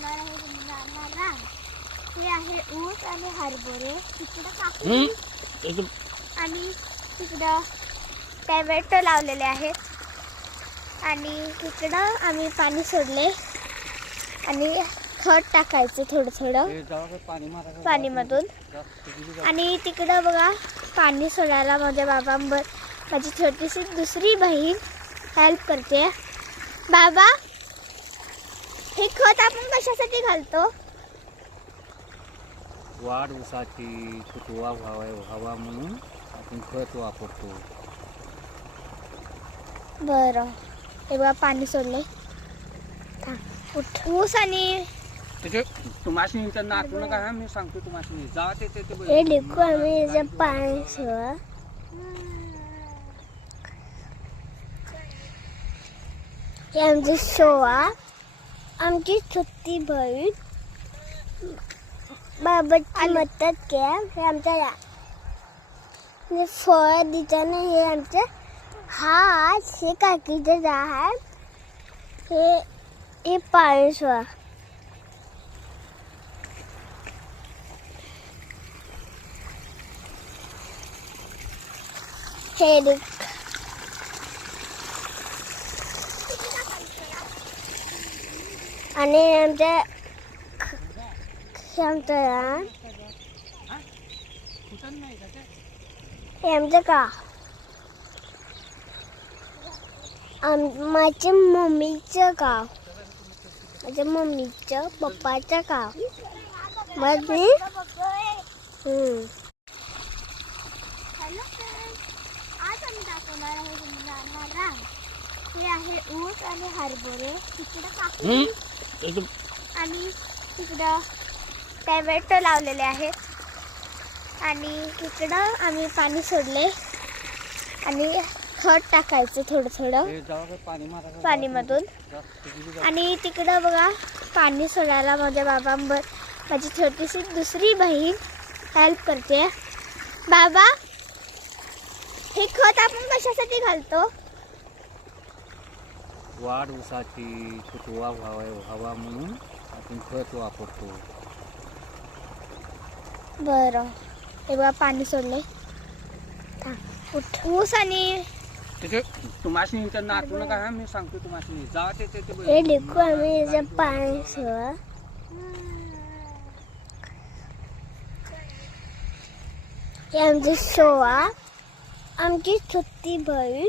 दाखवणार आहे तुम्हाला. हे आहे ऊस आणि हरभरे. तिकडं काकडी आणि तिकडं टोमॅटो लावलेले आहेत आणि तिकडं आम्ही पाणी सोडले आणि खत टाकायचं थोडं थोडं पाणीमधून. आणि तिकडं बघा पाणी सोडायला माझ्या माझी छोटीशी दुसरी बहीण हेल्प करते. बाबा, हे खत आपण कशासाठी घालतो? वाढ ऊसाची फुटवा व्हावा म्हणून आपण खत वापरतो. बरं, हे बघा पाणी सोडले. ऊस आणि तुम्हाला नाचू नका हा, मी सांगतो तुम्हाला जा ते हे लिकू आम्ही पाणी सोडा. हे आमची शोआ, आमची छोटी बहीण बाबाची मदत केली. हे आमच्या फळ दिताना हे आमचे हात, हे काकीचे आहे. हे पाणी सोडा. हे आणि आमच्या हे आमचं का माझ्या मम्मीचं गाव, माझ्या मम्मीचं पप्पाचं गाव. मग मी हॅलो फ्रेंड्स, आज आम्ही दाखवणार आहे तुम्हाला. हे आहे ऊस आणि हरभरे. तिकडं काकडी आणि तिकडं टोमॅटो लावलेले आहेत आणि तिकडं आम्ही पाणी सोडले आणि खत टाकायचं थोडं थोडं पाणीमधून. आणि तिकडं बघा पाणी सोडायला माझी छोटीशी दुसरी बहीण हेल्प करते. बाबा, हे खत आपण कशासाठी घालतो? वाढ ऊसाची फुटवा व्हावा म्हणून आपण खत वापरतो. बरं, हे बघा पाणी सोडले. ऊस आणि तुम्हाला नाचू नका हा, मी सांगतो तुम्हाला जा ते हे लिकू आम्ही पाणी सोडा. हे आमची शोआ, आमची छोटी बहीण